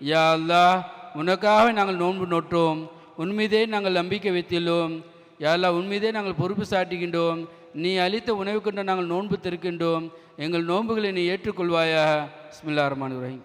யா அல்லாஹ் உனக்காக நாங்கள் நோன்பு நோற்றோம் உன் மீதே நாங்கள் நம்பிக்கை வைத்துள்ளோம் யா அல்லாஹ் உன் மீதே நாங்கள் பொறுப்பு சாட்டுகின்றோம் நீ அளித்த உணவு கொண்டு நாங்கள் நோன்பு திறக்கின்றோம் எங்கள் நோன்புகளை நீ ஏற்றுக்கொள்வாயாக பிஸ்மில்லாஹிர் ரஹ்மானிர் ரஹீம்